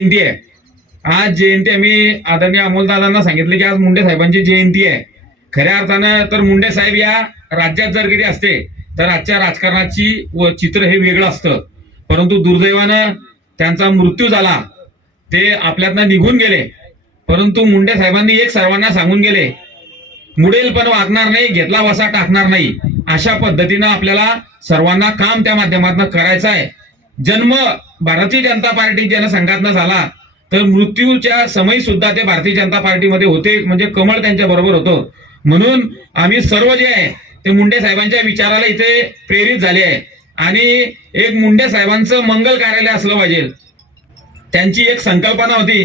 जयंती आहे. आज जयंती आम्ही आदरणीय अमोलदादांना सांगितले की आज मुंडे साहेबांची जयंती आहे. खऱ्या अर्थानं तर मुंडे साहेब या राज्यात जर कधी असते तर आजच्या राजकारणाची व चित्र हे वेगळं असतं. परंतु दुर्दैवानं त्यांचा मृत्यू झाला, ते आपल्यातनं निघून गेले. परंतु मुंडे साहेबांनी एक सर्वांना सांगून गेले, मुडेल पण वागणार नाही, घेतला वसा टाकणार नाही. अशा पद्धतीनं आपल्याला सर्वांना काम त्या माध्यमातून करायचं आहे. जन्म भारतीय जनता पार्टी जनसंघातनं झाला तर मृत्यूच्या समयी सुद्धा ते भारतीय जनता पार्टीमध्ये होते, म्हणजे कमळ त्यांच्या बरोबर होतं. म्हणून आम्ही सर्व जे आहे ते मुंडे साहेबांच्या विचाराला इथे प्रेरित झाले आहे. आणि एक मुंडे साहेबांचं मंगल कार्यालय असलं पाहिजे, त्यांची एक संकल्पना होती.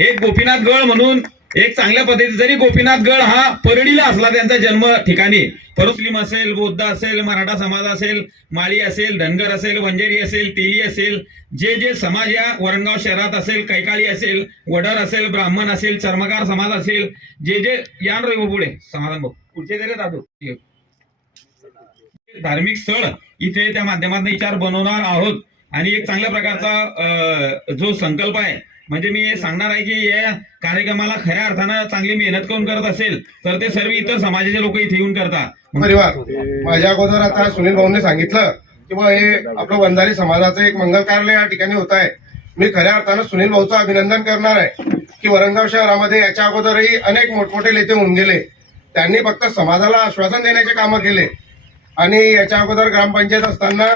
एक गोपीनाथ गड म्हणून एक चांगल्या पद्धती, जरी गोपीनाथ गड हा परळीला असला त्यांचा जन्म ठिकाणी, मुस्लिम असेल, बौद्ध असेल, मराठा समाज असेल, माळी असेल, धनगर असेल, वंजारी असेल, तेली असेल, जे जे समाज या वरणगाव शहरात असेल, कैकाळी असेल, वडर असेल, ब्राह्मण असेल, चर्मकार समाज असेल, जे जे या पुढे समाधान पुढचे तरी जातो धार्मिक स्थळ इथे त्या माध्यमातून विचार बनवणार आहोत. आणि एक चांगल्या प्रकारचा जो संकल्प आहे, म्हणजे मी हे सांगणार आहे की या कार्यक्रमाला खऱ्या अर्थानं चांगली मेहनत करून करत असेल तर ते सर्व इतर समाजाचे लोक इथे येऊन करतात. परिवार माझ्या अगोदर आता सुनील भाऊंनी सांगितलं की बा हे आपलं वंजारी समाजाचं एक मंगल कार्यालय या ठिकाणी होत आहे. मी खऱ्या अर्थानं सुनील भाऊचं अभिनंदन करणार आहे की वरणगाव शहरामध्ये याच्या अगोदरही अनेक मोठमोठे नेते होऊन गेले. त्यांनी फक्त समाजाला आश्वासन देण्याचे कामं केले. आणि याच्या अगोदर ग्रामपंचायत असताना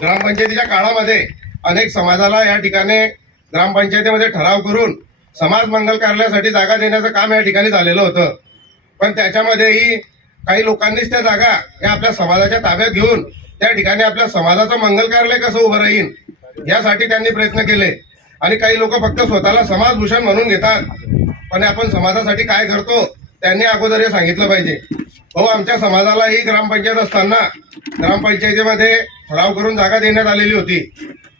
ग्रामपंचायतीच्या काळामध्ये अनेक समाजाला या ठिकाणी ग्रामपंचायतीमध्ये ठराव करून समाज मंगल कार्यालयासाठी जागा देण्याचं काम या ठिकाणी झालेलं होतं. पण त्याच्यामध्येही काही लोकांनीच त्या जागा या आपल्या समाजाच्या ताब्यात घेऊन त्या ठिकाणी आपल्या समाजाचं मंगल कार्यालय कसं उभं राहील यासाठी त्यांनी प्रयत्न केले. आणि काही लोक फक्त स्वतःला समाजभूषण म्हणून घेतात, पण आपण समाजासाठी काय करतो त्यांनी अगोदर हे सांगितलं पाहिजे. भाऊ, आमच्या समाजालाही ग्रामपंचायत असताना ग्रामपंचायतीमध्ये ठराव करून जागा देण्यात आलेली होती.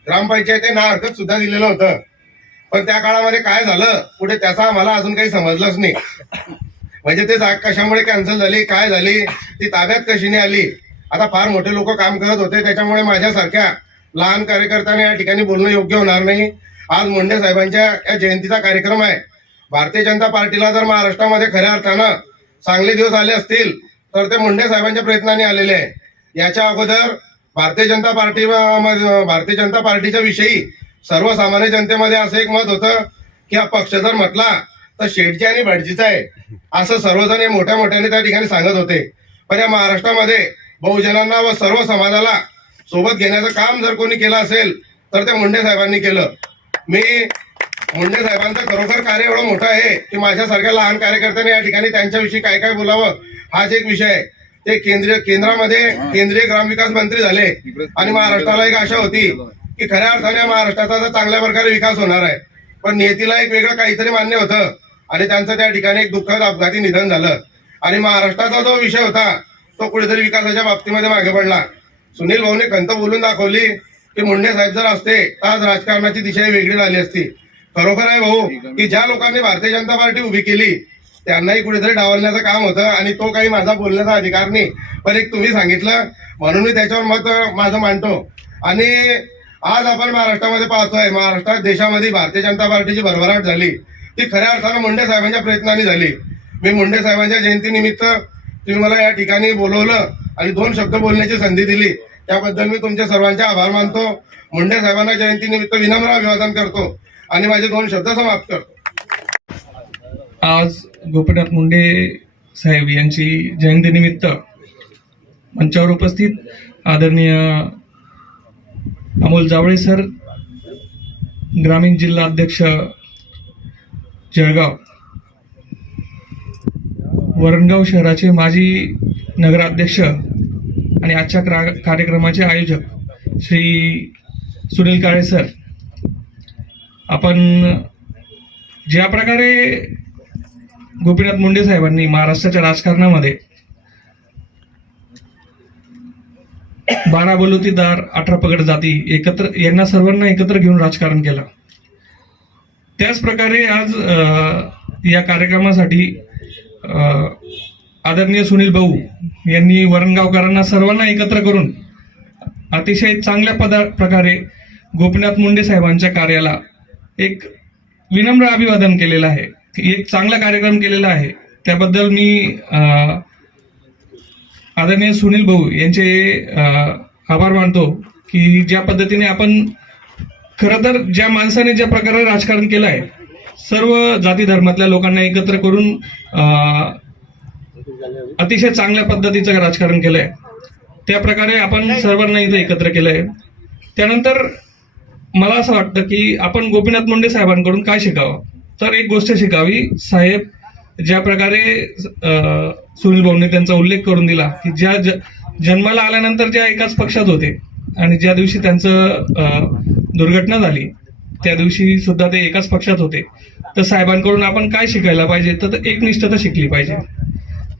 ग्रामपंचायतीने ना हरकत सुद्धा दिलेलं होतं. पण त्या काळामध्ये काय झालं पुढे त्याचा आम्हाला अजून काही समजलंच नाही. म्हणजे ते जागा कशामुळे कॅन्सल झाली, काय झाली, ती ताब्यात कशी नाही आली. आता फार मोठे लोक काम करत होते, त्याच्यामुळे माझ्यासारख्या लहान कार्यकर्त्यांनी या ठिकाणी बोलणं योग्य होणार नाही. आज मुंडे साहेबांच्या या जयंतीचा कार्यक्रम आहे. भारतीय जनता पार्टीला जर महाराष्ट्रामध्ये खऱ्या अर्थानं चांगले दिवस आले असतील तर ते मुंडे साहेबांच्या प्रयत्नांनी आलेले आहे. याच्या अगोदर भारतीय जनता पार्टीच्या विषयी सर्वसामान्य जनतेमध्ये असं एक मत होतं की हा पक्ष जर म्हटला तर शेठची आणि भटजीचा आहे, असं सर्वजण हे मोठ्या मोठ्याने त्या ठिकाणी सांगत होते. पण या महाराष्ट्रामध्ये बहुजनांना व सर्व समाजाला सोबत घेण्याचं काम जर कोणी केलं असेल तर ते मुंडे साहेबांनी केलं. मी मुंडे साहेबांचं खरोखर कार्य एवढं मोठं आहे की माझ्यासारख्या लहान कार्यकर्त्यांनी या ठिकाणी त्यांच्याविषयी काय काय बोलावं हाच एक विषय आहे. ते केंद्रामध्ये केंद्रीय ग्रामविकास मंत्री झाले आणि महाराष्ट्राला एक आशा होती की खऱ्या अर्थाने महाराष्ट्राचा तर चांगल्या प्रकारे विकास होणार आहे. पण नियतीला एक वेगळं काहीतरी मान्य होतं आणि त्यांचं त्या ठिकाणी एक दुःखद अपघाती निधन झालं. आणि महाराष्ट्राचा जो विषय होता तो कुठेतरी विकासाच्या बाबतीमध्ये मागे पडला. सुनील भाऊने खंत बोलून दाखवली की मुंडे साहेब जर असते तर आज राजकारणाची दिशा वेगळी झाली असती. खरोखर आहे भाऊ की ज्या लोकांनी भारतीय जनता पार्टी उभी केली त्यांनाही कुठेतरी डावलण्याचं काम होतं. आणि तो काही माझा बोलण्याचा अधिकार नाही, पण एक तुम्ही सांगितलं म्हणून मी त्याच्यावर मत माझं मांडतो. आणि आज आपण महाराष्ट्रामध्ये पाहतोय, महाराष्ट्रात देशामध्ये भारतीय जनता पार्टीची भरभराट झाली ती खऱ्या अर्थानं मुंडे साहेबांच्या प्रयत्नांनी झाली. मी मुंडे साहेबांच्या जयंतीनिमित्त तुम्ही मला या ठिकाणी बोलवलं आणि 2 शब्द बोलण्याची संधी दिली, त्याबद्दल मी तुमच्या सर्वांचे आभार मानतो. मुंडे साहेबांना जयंतीनिमित्त विनम्र अभिवादन करतो आणि माझे 2 शब्द समाप्त करतो. आज गोपीनाथ मुंडे साहेब यांची जयंतीनिमित्त मंचावर उपस्थित आदरणीय अमोल जावळे सर, ग्रामीण जिल्हा अध्यक्ष जळगाव, वरणगाव शहराचे माजी नगराध्यक्ष आणि आजच्या कार्यक्रमाचे आयोजक श्री सुनील काळे सर, आपण ज्या प्रकारे गोपीनाथ मुंडे साहेबांनी महाराष्ट्राच्या राजकारणामध्ये 12 बलुतेदार 18 पगड जाती यांना सर्वांना एकत्र घेऊन राजकारण केलं, त्याच प्रकारे आज या कार्यक्रमासाठी आदरणीय सुनील भाऊ यांनी वरणगावकरांना सर्वांना एकत्र करून अतिशय चांगल्या प्रकारे गोपीनाथ मुंडे साहेबांच्या कार्याला एक विनम्र अभिवादन केलेलं आहे. एक चांगला कार्यक्रम केलेला आहे. त्याबद्दल मी आदरणीय सुनील भाऊ यांचे आभार मानतो की ज्या पद्धतीने आपण खरं तर ज्या माणसाने ज्या प्रकारे राजकारण केलं आहे, सर्व जाती धर्मातल्या लोकांना एकत्र करून अतिशय चांगल्या पद्धतीचं राजकारण केलंय, त्या प्रकारे आपण सर्वांना इथं एकत्र केलंय. त्यानंतर मला असं वाटतं की आपण गोपीनाथ मुंडे साहेबांकडून काय शिकावं, तर एक गोष्ट शिकावी. साहेब ज्या प्रकारे सुनील भाऊंनी त्यांचा उल्लेख करून दिला की ज्या जन्माला आल्यानंतर ज्या एकाच पक्षात होते आणि ज्या दिवशी त्यांचं दुर्घटना झाली त्या दिवशी सुद्धा ते एकाच पक्षात होते, तर साहेबांकडून आपण काय शिकायला पाहिजे, तर एकनिष्ठता शिकली पाहिजे.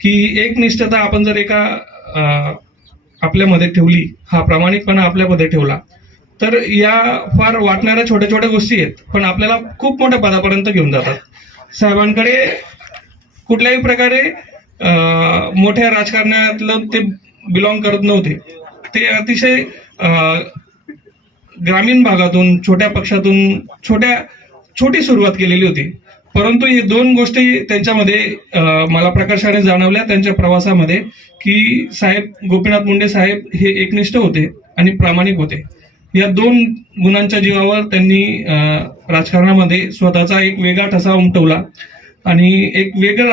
की एकनिष्ठता आपण जर एका आपल्यामध्ये ठेवली, हा प्रामाणिकपणा आपल्यामध्ये ठेवला, तर या फार वाटणाऱ्या छोट्या छोट्या गोष्टी आहेत पण आपल्याला खूप मोठ्या पदापर्यंत घेऊन जातात. साहेबांकडे कुठल्याही प्रकारे मोठ्या राजकारणातलं ते बिलॉंग करत नव्हते. ते अतिशय ग्रामीण भागातून, छोट्या पक्षातून छोटी सुरुवात केलेली होती. परंतु हे दोन गोष्टी त्यांच्यामध्ये मला प्रकर्षाने जाणवल्या त्यांच्या प्रवासामध्ये, की साहेब गोपीनाथ मुंडे साहेब हे एकनिष्ठ होते आणि प्रामाणिक होते. या दोन गुणांच्या जीवावर त्यांनी राजकारणामध्ये स्वतःचा एक वेगळा ठसा उमटवला आणि एक वेगळ्या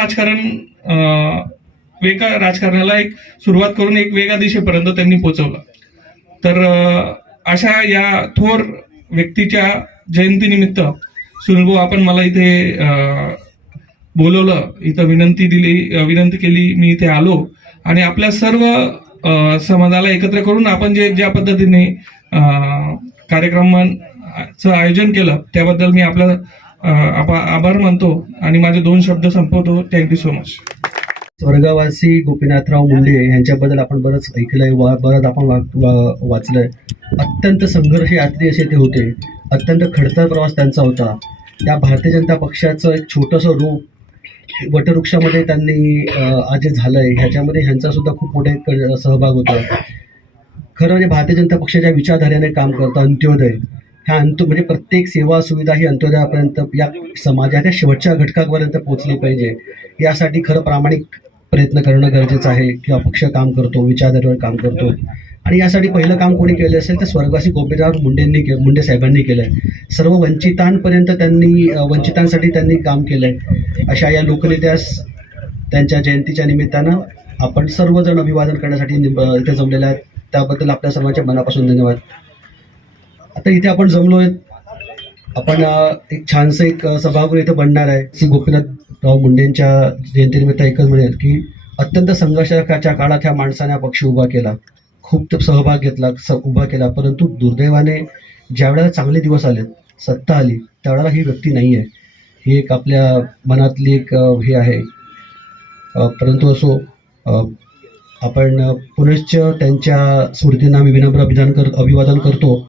राजकारणाला एक सुरुवात करून एक वेगळ्या दिशेपर्यंत त्यांनी पोहोचवलं. तर अशा या थोर व्यक्तीच्या जयंतीनिमित्त सुनील भाऊ आपण मला इथे बोलवलं, इथं विनंती केली, मी इथे आलो आणि आपल्या सर्व समाजाला एकत्र करून आपण ज्या पद्धतीने कार्यक्रमाचं आयोजन केलं त्याबद्दल मी आपला आभार मानतो आणि माझे 2 शब्द संपवतो. Thank you so much. स्वर्गवासी गोपीनाथराव मुंडे यांच्याबद्दल आपण बरंच ऐकलंय, बरंच आपण वाचलंय. अत्यंत संघर्ष यात्री असे ते होते. अत्यंत खडतर प्रवास त्यांचा होता. त्या भारतीय जनता पक्षाचं एक छोटंसं रूप वटवृक्षामध्ये त्यांनी आज जे झालंय ह्याच्यामध्ये ह्यांचा सुद्धा खूप मोठा सहभाग होता. खरं म्हणजे भारतीय जनता पक्षाच्या विचारधारेने काम करतं. अंत्योदय ह्या म्हणजे प्रत्येक सेवा सुविधा ही अंत्योदयापर्यंत या समाजाच्या शेवटच्या घटकापर्यंत पोहोचली पाहिजे. यासाठी खरं प्रामाणिक प्रयत्न करणं गरजेचं आहे. किंवा पक्ष काम करतो, विचारधारेवर काम करतो आणि यासाठी पहिलं काम कोणी केलं असेल तर स्वर्गवासी गोपीनाथ मुंडे साहेबांनी केलंय. सर्व वंचितांसाठी त्यांनी काम केलंय. अशा या लोकनेत्यास त्यांच्या जयंतीच्या निमित्तानं आपण सर्वजण अभिवादन करण्यासाठी इथे जमलेले आहेत. त्याबद्दल आपल्या सर्वांच्या मनापासून धन्यवाद. आता इथे आपण जमलोय, आपण एक छानसं एक सभागृह इथं बनणार आहे. श्री गोपीनाथराव मुंडेंच्या जयंतीनिमित्त एकच म्हणेल की अत्यंत संघर्षाच्या काळात ह्या माणसाने हा पक्ष उभा केला, खूप सहभाग घेतला, उभा केला. परंतु दुर्दैवाने ज्या वेळेला चांगले दिवस आले, सत्ता आली, त्यावेळेला ही व्यक्ती नाही आहे. ही एक आपल्या मनातली एक हे आहे. परंतु असो, आपण पुनश्च त्यांच्या स्मृतींना मी विनम्र अभिवादन करतो.